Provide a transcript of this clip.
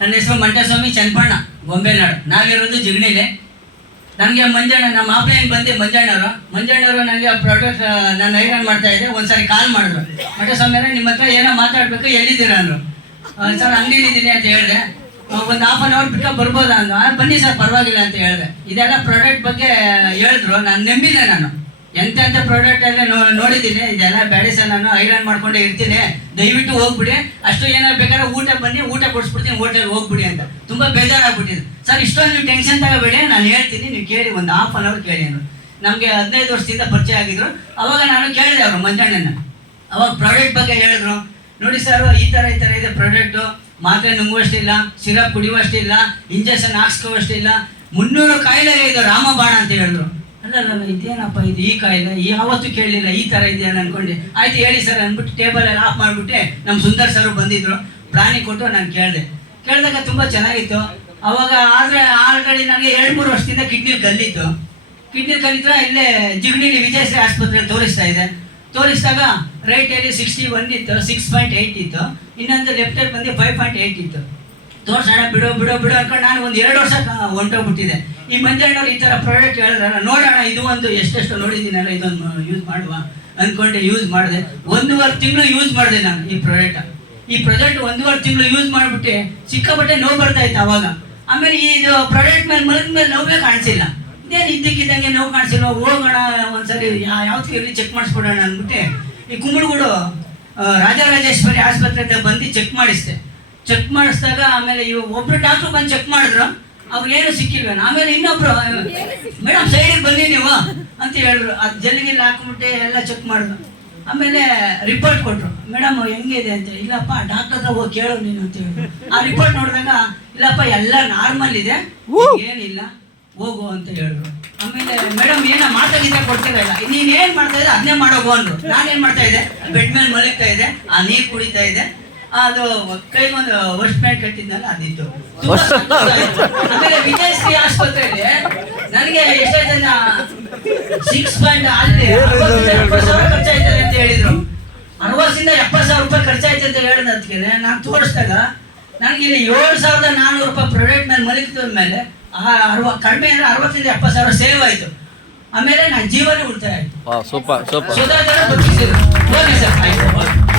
ನನ್ನ ಹೆಸರು ಮಂಟಸ್ವಾಮಿ ಚನ್ನಪಣ್ಣ, ಗೊಂಬೆನಾಡು. ನಾವಿರೋದು ಜಿಗಣಿಲೆ. ನನಗೆ ಮಂಜಣ್ಣ, ನಮ್ಮ ಆಫ್ಲೈನ್ ಬಂದು ಮಂಜಣ್ಣವರು ನನಗೆ ಪ್ರಾಡಕ್ಟ್ ನಾನು ಐರನ್ ಮಾಡ್ತಾ ಇದ್ದೆ. ಒಂದ್ಸರಿ ಕಾಲ್ ಮಾಡಿದ್ರು, ಮಂಟಸ್ವಾಮಿ ಅವರೇ ನಿಮ್ಮ ಹತ್ರ ಏನೋ ಮಾತಾಡಬೇಕು, ಎಲ್ಲಿದ್ದೀರಾ ಅಂದರು. ಸರ್ ಅಂಗಡಿಲಿದ್ದೀನಿ ಅಂತ ಹೇಳಿದೆ. ಒಂದು ಹಾಫ್ ಆನ್ ಅವರ್ ಪಿಕಪ್ ಬರ್ಬೋದಾ ಅಂದ. ಬನ್ನಿ ಸರ್ ಪರವಾಗಿಲ್ಲ ಅಂತ ಹೇಳಿದೆ. ಇದೆಲ್ಲ ಪ್ರಾಡಕ್ಟ್ ಬಗ್ಗೆ ಹೇಳಿದ್ರು. ನಾನು ನಂಬಿದೆ. ನಾನು ಎಂತೆಂಥ ಪ್ರಾಡಕ್ಟ್ ಎಲ್ಲ ನೋಡಿದ್ದೀನಿ. ಇದೆಲ್ಲ ಬೇಡ ಸರ್, ನಾನು ಐರನ್ ಮಾಡ್ಕೊಂಡೇ ಇರ್ತೀನಿ, ದಯವಿಟ್ಟು ಹೋಗ್ಬಿಡಿ. ಅಷ್ಟು ಏನಾರು ಬೇಕಾದ್ರೆ ಊಟ ಬನ್ನಿ, ಊಟ ಕೊಡಿಸ್ಬಿಡ್ತೀನಿ, ಹೋಟೆಲ್ ಹೋಗ್ಬಿಡಿ ಅಂತ. ತುಂಬ ಬೇಜಾರಾಗ್ಬಿಟ್ಟಿದೆ. ಸರ್ ಇಷ್ಟೊಂದು ನೀವು ಟೆನ್ಷನ್ ತಗೋಬೇಡಿ, ನಾನು ಹೇಳ್ತೀನಿ, ನೀವು ಕೇಳಿ, ಒಂದು ಹಾಫ್ ಆನ್ ಅವರ್ ಕೇಳಿ ಅಂದರು. ನಮಗೆ 15 ವರ್ಷದಿಂದ ಪರಿಚಯ ಆಗಿದ್ರು. ಅವಾಗ ನಾನು ಕೇಳಿದೆ ಅವರು ಮಂಜಣ್ಣನ. ಅವಾಗ ಪ್ರಾಡಕ್ಟ್ ಬಗ್ಗೆ ಹೇಳಿದ್ರು. ನೋಡಿ ಸರ್, ಈ ಥರ ಇದೆ ಪ್ರಾಡಕ್ಟು. ಮಾತ್ರೆ ನುಂಗುವಷ್ಟಿಲ್ಲ, ಸಿರಪ್ ಕುಡಿಯುವಷ್ಟಿಲ್ಲ, ಇಂಜೆಕ್ಷನ್ ಹಾಕ್ಸ್ಕೋವಷ್ಟಿಲ್ಲ. 300 ಕಾಯಿಲೆ ಇದು ರಾಮಬಾಣ ಅಂತ ಹೇಳಿದ್ರು. ಅಲ್ಲ ಇದೇನಪ್ಪ ಇದು, ಈ ಕಾಯಿಲೆ ಯಾವತ್ತೂ ಕೇಳಲಿಲ್ಲ, ಈ ಥರ ಇದೆಯಾ ಅನ್ಕೊಂಡು. ಆಯ್ತು ಹೇಳಿ ಸರ್ ಅಂದ್ಬಿಟ್ಟು ಟೇಬಲಲ್ಲಿ ಆಫ್ ಮಾಡಿಬಿಟ್ಟೆ. ನಮ್ಮ ಸುಂದರ್ ಸರ್ ಬಂದಿದ್ರು, ಪ್ರಾಣಿ ಕೊಟ್ಟು ನಾನು ಕೇಳಿದಾಗ ತುಂಬ ಚೆನ್ನಾಗಿತ್ತು. ಅವಾಗ ಆದರೆ ಆಲ್ರೆಡಿ ನನಗೆ 2-3 ವರ್ಷದಿಂದ ಕಿಡ್ನಿ ಕಲ್ಲಿತ್ತು. ಇಲ್ಲೇ ಜಿಗಣಿಲಿ ವಿಜಯಶ್ರೀ ಆಸ್ಪತ್ರೆಯಲ್ಲಿ ತೋರಿಸಿದಾಗ ರೈಟಲ್ಲಿ 61 ಇತ್ತು, 6.8 ಇತ್ತು. ಇನ್ನೊಂದು ಲೆಫ್ಟಲ್ಲಿ ಬಂದು 5.8 ಇತ್ತು. ತೋರ್ಸೋಣ ಬಿಡು ಅನ್ಕೊಂಡು ನಾನು ಒಂದು 2 ವರ್ಷ ಹೊಂಟೋಗ್ಬಿಟ್ಟಿದೆ. ಈ ಮಂಜಣ್ಣವ್ರು ಈ ಥರ ಪ್ರಾಡಕ್ಟ್ ಹೇಳಿದ್ರಲ್ಲ, ನೋಡೋಣ ಇದು ಒಂದು ಎಷ್ಟೆಷ್ಟು ನೋಡಿದ್ದೀನಲ್ಲ, ಇದೊಂದು ಯೂಸ್ ಮಾಡುವ ಅಂದ್ಕೊಂಡು ಯೂಸ್ ಮಾಡಿದೆ. 1.5 ತಿಂಗಳು ಯೂಸ್ ಮಾಡಿದೆ ನಾನು ಈ ಪ್ರಾಡಕ್ಟ್ 1.5 ತಿಂಗಳು ಯೂಸ್ ಮಾಡಿಬಿಟ್ಟು ಸಿಕ್ಕಾಪಟ್ಟೆ ನೋವು ಬರ್ತಾ ಇತ್ತು ಅವಾಗ. ಆಮೇಲೆ ಇದು ಪ್ರಾಡಕ್ಟ್ ಮೇಲೆ ಮಲಗಿದ್ಮೇಲೆ ನೋವೇ ಕಾಣಿಸಿಲ್ಲ. ಇದೇನು ಇದ್ದಕ್ಕಿದ್ದಂಗೆ ನೋವು ಕಾಣಿಸಿಲ್ಲ. ಹೋಗೋಣ ಒಂದ್ಸರಿ ಯಾವತ್ತಿಗೆ ಇರಲಿ ಚೆಕ್ ಮಾಡಿಸ್ಕೊಡೋಣ ಅಂದ್ಬಿಟ್ಟು ಈ ಕುಂಬಳಗೂಡು ರಾಜರಾಜೇಶ್ವರಿ ಆಸ್ಪತ್ರೆ ಬಂದು ಚೆಕ್ ಮಾಡಿಸಿದಾಗ ಆಮೇಲೆ ಒಬ್ರು ಡಾಕ್ಟ್ರು ಬಂದು ಚೆಕ್ ಮಾಡಿದ್ರು. ಅವ್ರಿಗೇನು ಸಿಕ್ಕಿಲ್ವ. ಆಮೇಲೆ ಇನ್ನೊಬ್ರು, ಮೇಡಮ್ ಸೈಡಿಗೆ ಬನ್ನಿ ನೀವು ಅಂತ ಹೇಳಿದ್ರು. ಅದು ಜಲ್ಲಿಗೆಲ್ಲ ಹಾಕ್ಬಿಟ್ಟೆ ಎಲ್ಲ ಚೆಕ್ ಮಾಡಿದ್ರು. ಆಮೇಲೆ ರಿಪೋರ್ಟ್ ಕೊಟ್ಟರು. ಮೇಡಮ್ ಹೆಂಗಿದೆ ಅಂತ. ಇಲ್ಲಪ್ಪ ಡಾಕ್ಟರ್ ಹತ್ರ ಹೋಗಿ ಕೇಳು ನೀನು ಅಂತ ಹೇಳಿದ್ರು. ಆ ರಿಪೋರ್ಟ್ ನೋಡಿದಾಗ ಇಲ್ಲಪ್ಪ ಎಲ್ಲ ನಾರ್ಮಲ್ ಇದೆ, ಏನಿಲ್ಲ, ಹೋಗು ಅಂತ ಹೇಳಿದ್ರು. ಆಮೇಲೆ ಮೇಡಮ್ ಏನೋ ಮಾತಾಗಿದ್ದ ಕೊಡ್ತಿರಲ್ಲ, ನೀನು ಏನು ಮಾಡ್ತಾ ಇದ್ದೆ ಅದನ್ನೇ ಮಾಡೋಗು ಅಂದ್ರು. ನಾನೇನು ಮಾಡ್ತಾ ಇದ್ದೆ, ಬೆಡ್ ಮೇಲೆ ಮಲಗ್ತಾ ಇದ್ದೆ, ಆ ನೀರು ಕುಡಿತಾ ಇದ್ದೆ. ಅದು ಕೈಗೊಂದು ವರ್ಷ ಪ್ಯಾಂಟ್ ಕಟ್ಟಿದ್ನಲ್ಲ ಅದಿತ್ತು. ಆಮೇಲೆ ವಿಜಯಶ್ರೀ ಆಸ್ಪತ್ರೆಯಲ್ಲಿ ನನಗೆ ಎಷ್ಟಾಯ್ತದ 6 ಅಲ್ಲಿ 70,000 ಖರ್ಚಾಯ್ತದೆ ಅಂತ ಹೇಳಿದ್ರು. 60,000 70,000 ರೂಪಾಯಿ ಖರ್ಚಾಯ್ತು ಅಂತ ಹೇಳಿದ ಅದಕ್ಕೆ ನಾನು ತೋರಿಸಿದಾಗ ನನಗೆ ಇಲ್ಲಿ 7,400 ರೂಪಾಯಿ ಪ್ರಾಡಕ್ಟ್ ಮೇಲೆ ಮಲಗಿದ ಮೇಲೆ ಕಡಿಮೆ ಅಂದರೆ 60,000 ಸೇವ್ ಆಯಿತು. ಆಮೇಲೆ ನನ್ನ ಜೀವನ ಉಳಿತಾಯ ಆಯಿತು. ಸೂಪರ್ ಸುಧಾಕರ್ ಬದುಕಿಸಿದ್ರು. ಓಕೆ ಸರ್, ಆಯ್ತು.